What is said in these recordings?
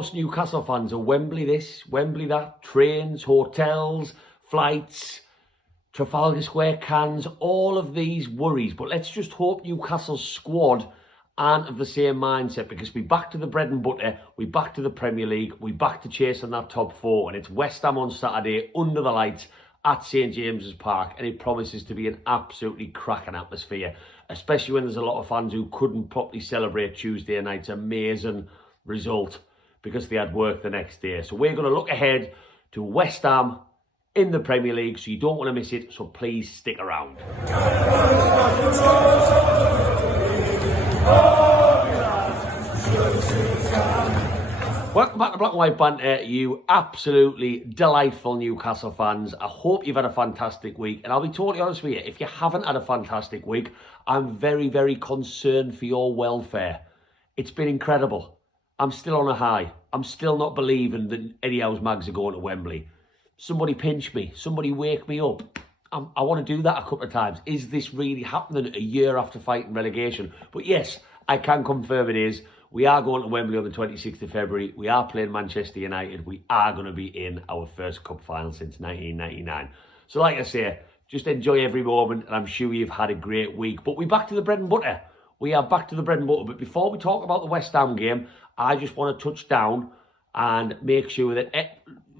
us Newcastle fans are Wembley this, Wembley that, trains, hotels, flights, Trafalgar Square cans, all of these worries. But let's just hope Newcastle's squad aren't of the same mindset, because we back to the bread and butter, we back to the Premier League, we back to chasing that top four, and it's West Ham on Saturday under the lights at St. James's Park, and it promises to be an absolutely cracking atmosphere, especially when there's a lot of fans who couldn't properly celebrate Tuesday night's amazing result because they had work the next day. So we're going to look ahead to West Ham in the Premier League, so you don't want to miss it, so please stick around. Welcome back to Black and White Banter, you absolutely delightful Newcastle fans. I hope you've had a fantastic week, and I'll be totally honest with you, if you haven't had a fantastic week, I'm very, very concerned for your welfare. It's been incredible. I'm still on a high. I'm still not believing that Eddie Howe's Mags are going to Wembley. Somebody pinch me. Somebody wake me up. I want to do that a couple of times. Is this really happening a year after fighting relegation? But yes, I can confirm it is. We are going to Wembley on the 26th of February. We are playing Manchester United. We are going to be in our first cup final since 1999. So like I say, just enjoy every moment, and I'm sure you've had a great week. But we're back to the bread and butter. We are back to the bread and butter. But before we talk about the West Ham game, I just want to touch down and make sure that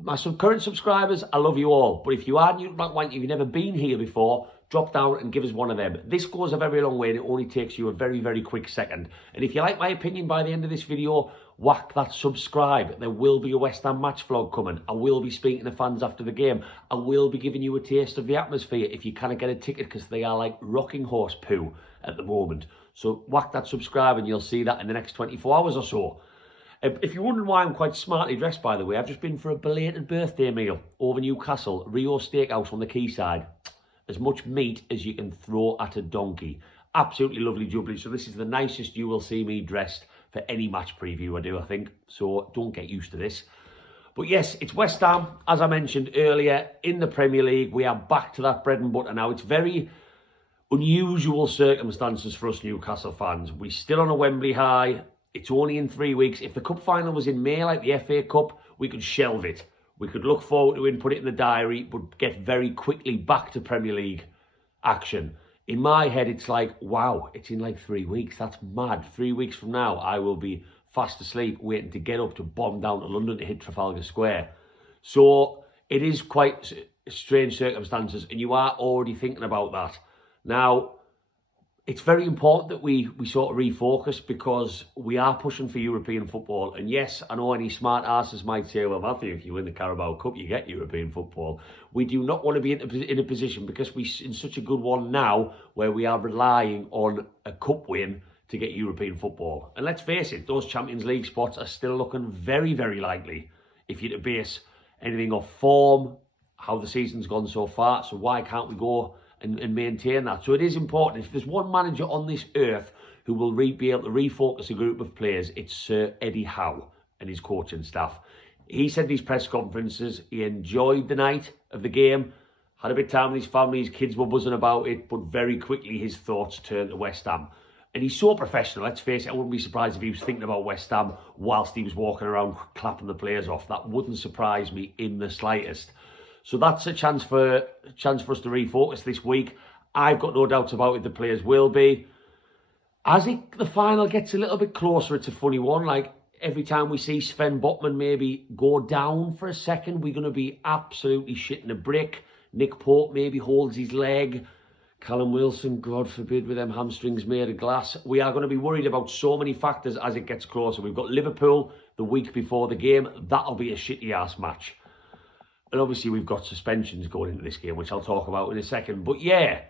my current subscribers, I love you all. But if you are new to Black and White, if you've never been here before, drop down and give us one of them. This goes a very long way, and it only takes you a very, very quick second. And if you like my opinion by the end of this video, whack that subscribe. There will be a West Ham match vlog coming. I will be speaking to fans after the game. I will be giving you a taste of the atmosphere if you kind of get a ticket, because they are like rocking horse poo at the moment. So whack that subscribe and you'll see that in the next 24 hours or so. If you're wondering why I'm quite smartly dressed, by the way, I've just been for a belated birthday meal over Newcastle, Rio Steakhouse on the quayside. As much meat as you can throw at a donkey. Absolutely lovely jubbly. So this is the nicest you will see me dressed for any match preview I do, I think. So don't get used to this. But yes, it's West Ham, as I mentioned earlier, in the Premier League. We are back to that bread and butter now. It's very unusual circumstances for us Newcastle fans. We're still on a Wembley high. It's only in 3 weeks. If the cup final was in May, like the FA Cup, we could shelve it. We could look forward to it and put it in the diary, but get very quickly back to Premier League action. In my head, it's like, wow, it's in like 3 weeks. That's mad. 3 weeks from now, I will be fast asleep waiting to get up to bomb down to London to hit Trafalgar Square. So it is quite strange circumstances, and you are already thinking about that. Now, it's very important that we sort of refocus, because we are pushing for European football. And yes, I know any smart asses might say, well, Matthew, if you win the Carabao Cup, you get European football. We do not want to be in a position, because we're in such a good one now, where we are relying on a cup win to get European football. And let's face it, those Champions League spots are still looking very, very likely if you're to base anything off form, how the season's gone so far. So why can't we go and maintain that? So it is important. If there's one manager on this earth who will be able to refocus a group of players, it's Sir Eddie Howe and his coaching staff. He said in these press conferences he enjoyed the night of the game, had a bit of time with his family, his kids were buzzing about it, but very quickly his thoughts turned to West Ham. And he's so professional, let's face it. I wouldn't be surprised if he was thinking about West Ham whilst he was walking around clapping the players off. That wouldn't surprise me in the slightest. So that's a chance for us to refocus this week. I've got no doubts about it, the players will be. As the final gets a little bit closer, it's a funny one. Like, every time we see Sven Botman maybe go down for a second, we're going to be absolutely shitting a brick. Nick Pope maybe holds his leg. Callum Wilson, God forbid, with them hamstrings made of glass. We are going to be worried about so many factors as it gets closer. We've got Liverpool the week before the game. That'll be a shitty-ass match. And obviously we've got suspensions going into this game, which I'll talk about in a second. But yeah,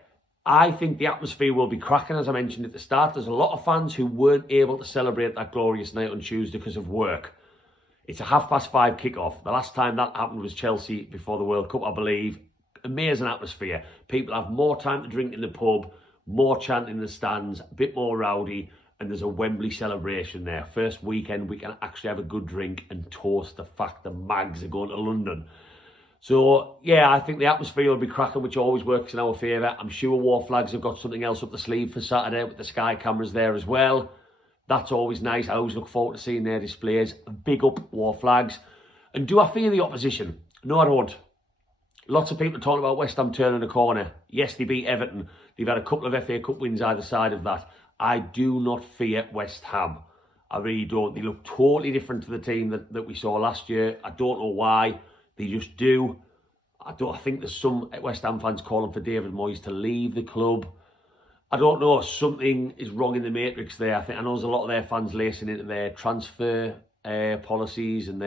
I think the atmosphere will be cracking, as I mentioned at the start. There's a lot of fans who weren't able to celebrate that glorious night on Tuesday because of work. It's a 5:30 kickoff. The last time that happened was Chelsea before the World Cup, I believe. Amazing atmosphere. People have more time to drink in the pub, more chanting in the stands, a bit more rowdy, and there's a Wembley celebration there. First weekend, we can actually have a good drink and toast the fact the Mags are going to London. So, yeah, I think the atmosphere will be cracking, which always works in our favour. I'm sure War Flags have got something else up the sleeve for Saturday with the Sky cameras there as well. That's always nice. I always look forward to seeing their displays. Big up War Flags. And do I fear the opposition? No, I don't. Lots of people are talking about West Ham turning a corner. Yes, they beat Everton. They've had a couple of FA Cup wins either side of that. I do not fear West Ham. I really don't. They look totally different to the team that we saw last year. I don't know why. They just do. I think there's some West Ham fans calling for David Moyes to leave the club. I don't know. Something is wrong in the matrix there. I know there's a lot of their fans lacing into their transfer policies and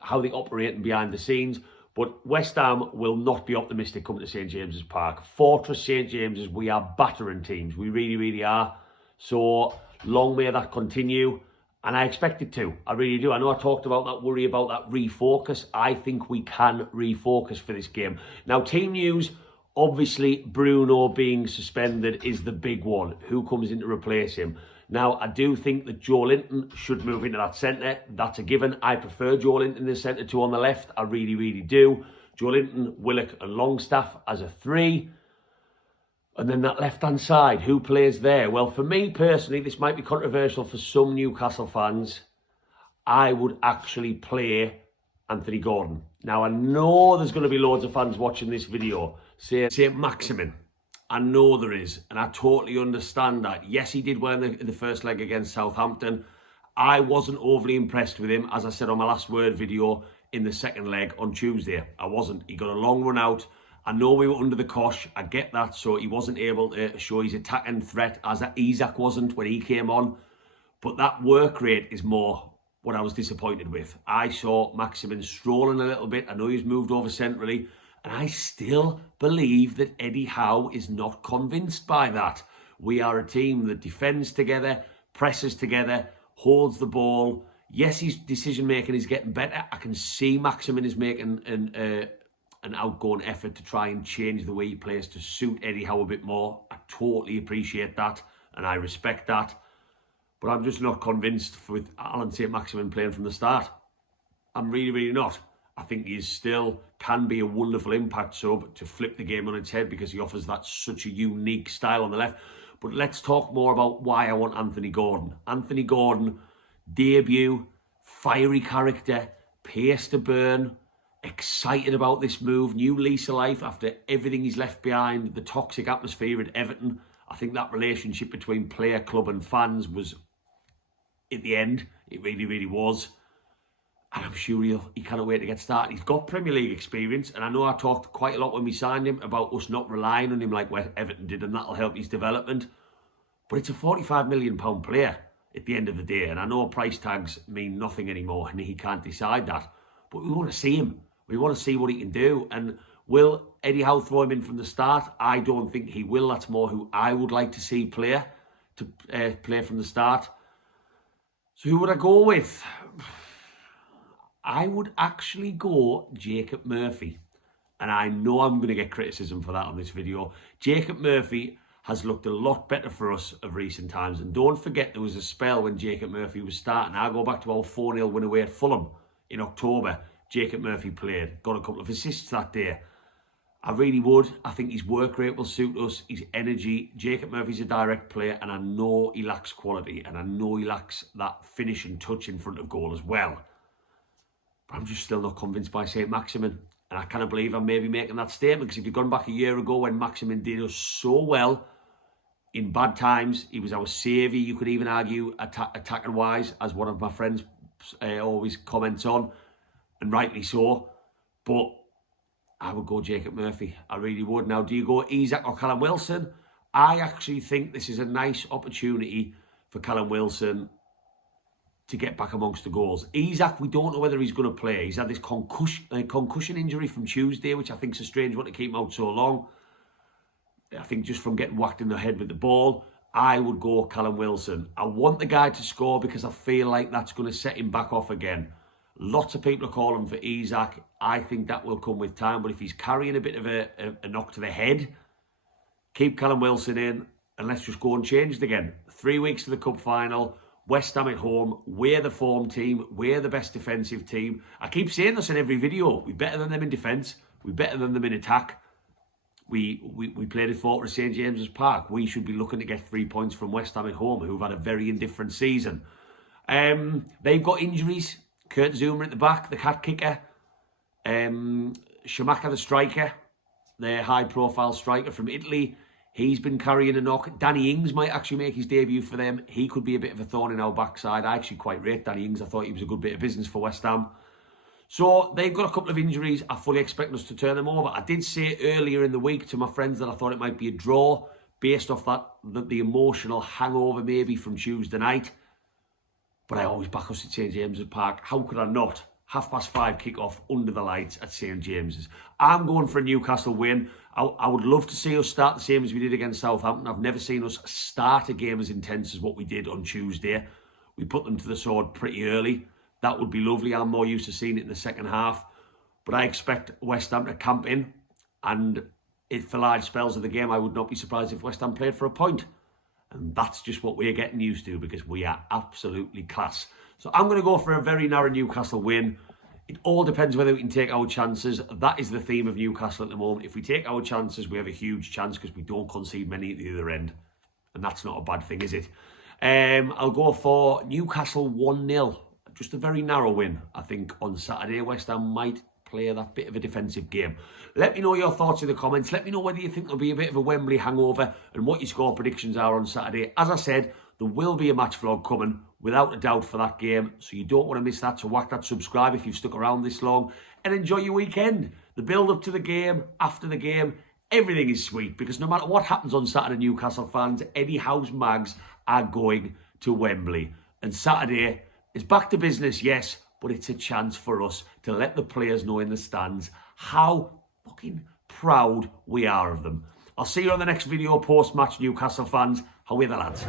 how they operate behind the scenes. But West Ham will not be optimistic coming to St. James's Park. Fortress St. James's, we are battering teams. We really, really are. So long may that continue. And I expect it to. I really do. I know I talked about that worry about that refocus. I think we can refocus for this game. Now, team news, obviously Bruno being suspended is the big one. Who comes in to replace him? Now, I do think that Joe Linton should move into that centre. That's a given. I prefer Joe Linton in the centre to on the left. I really, really do. Joe Linton, Willock and Longstaff as a 3. And then that left-hand side, who plays there? Well, for me personally, this might be controversial for some Newcastle fans. I would actually play Anthony Gordon. Now, I know there's going to be loads of fans watching this video say Maximin. I know there is, and I totally understand that. Yes, he did well in the first leg against Southampton. I wasn't overly impressed with him, as I said on my last word video, in the second leg on Tuesday. I wasn't. He got a long run out. I know we were under the cosh. I get that. So he wasn't able to show his attacking threat, as Isaac wasn't when he came on. But that work rate is more what I was disappointed with. I saw Maximin strolling a little bit. I know he's moved over centrally. And I still believe that Eddie Howe is not convinced by that. We are a team that defends together, presses together, holds the ball. Yes, his decision-making is getting better. I can see Maximin is making an outgoing effort to try and change the way he plays to suit Eddie Howe a bit more. I totally appreciate that, and I respect that. But I'm just not convinced with Alan St. Maximin playing from the start. I'm really, really not. I think he still can be a wonderful impact sub to flip the game on its head because he offers that such a unique style on the left. But let's talk more about why I want Anthony Gordon. Anthony Gordon, debut, fiery character, pace to burn, excited about this move, new lease of life after everything he's left behind, the toxic atmosphere at Everton. I think that relationship between player, club and fans was at the end. It really, really was. And I'm sure he cannot wait to get started. He's got Premier League experience. And I know I talked quite a lot when we signed him about us not relying on him like Everton did. And that'll help his development. But it's a £45 million player at the end of the day. And I know price tags mean nothing anymore. And he can't decide that. But we want to see him. We want to see what he can do. And will Eddie Howe throw him in from the start? I don't think he will. That's more who I would like to see play from the start. So who would I go with? I would actually go Jacob Murphy. And I know I'm going to get criticism for that on this video. Jacob Murphy has looked a lot better for us of recent times. And don't forget, there was a spell when Jacob Murphy was starting. I go back to our 4-0 win away at Fulham in October. Jacob Murphy played, got a couple of assists that day. I really would. I think his work rate will suit us, his energy. Jacob Murphy's a direct player, and I know he lacks quality, and I know he lacks that finishing touch in front of goal as well. But I'm just still not convinced by St. Maximin. And I can't believe I'm maybe making that statement, because if you'd gone back a year ago when Maximin did us so well in bad times, he was our saviour, you could even argue, attacking wise, as one of my friends always comments on, and rightly so. But I would go Jacob Murphy. I really would. Now, do you go Isaac or Callum Wilson? I actually think this is a nice opportunity for Callum Wilson to get back amongst the goals. Isaac, we don't know whether he's going to play. He's had this concussion injury from Tuesday, which I think is a strange one to keep him out so long. I think just from getting whacked in the head with the ball, I would go Callum Wilson. I want the guy to score because I feel like that's going to set him back off again. Lots of people are calling for Isaac. I think that will come with time. But if he's carrying a bit of a knock to the head, keep Callum Wilson in and let's just go and change it again. 3 weeks to the cup final. West Ham at home. We're the form team. We're the best defensive team. I keep saying this in every video. We're better than them in defence. We're better than them in attack. we played at Fortress St. James's Park. We should be looking to get 3 points from West Ham at home, who've had a very indifferent season. They've got injuries. Kurt Zuma at the back, the cat kicker. Shamaka, the striker, their high-profile striker from Italy. He's been carrying a knock. Danny Ings might actually make his debut for them. He could be a bit of a thorn in our backside. I actually quite rate Danny Ings. I thought he was a good bit of business for West Ham. So they've got a couple of injuries. I fully expect us to turn them over. I did say earlier in the week to my friends that I thought it might be a draw based off the emotional hangover maybe from Tuesday night. But I always back us at St. James's Park. How could I not? 5:30 kick-off under the lights at St. James's. I'm going for a Newcastle win. I would love to see us start the same as we did against Southampton. I've never seen us start a game as intense as what we did on Tuesday. We put them to the sword pretty early. That would be lovely. I'm more used to seeing it in the second half. But I expect West Ham to camp in. And if for large spells of the game, I would not be surprised if West Ham played for a point. And that's just what we're getting used to because we are absolutely class. So I'm going to go for a very narrow Newcastle win. It all depends whether we can take our chances. That is the theme of Newcastle at the moment. If we take our chances, we have a huge chance because we don't concede many at the other end. And that's not a bad thing, is it? I'll go for Newcastle 1-0. Just a very narrow win, I think, on Saturday. West Ham might play that bit of a defensive game. Let me know your thoughts in the comments. Let me know whether you think there'll be a bit of a Wembley hangover and what your score predictions are on Saturday. As I said, there will be a match vlog coming without a doubt for that game, so you don't want to miss that. So whack that subscribe if you've stuck around this long and enjoy your weekend. The build up to the game, after the game, everything is sweet because no matter what happens on Saturday, Newcastle fans, Eddie Howe's Mags are going to Wembley. And Saturday is back to business, yes, but it's a chance for us to let the players know in the stands how fucking proud we are of them. I'll see you on the next video post-match, Newcastle fans. How are the lads?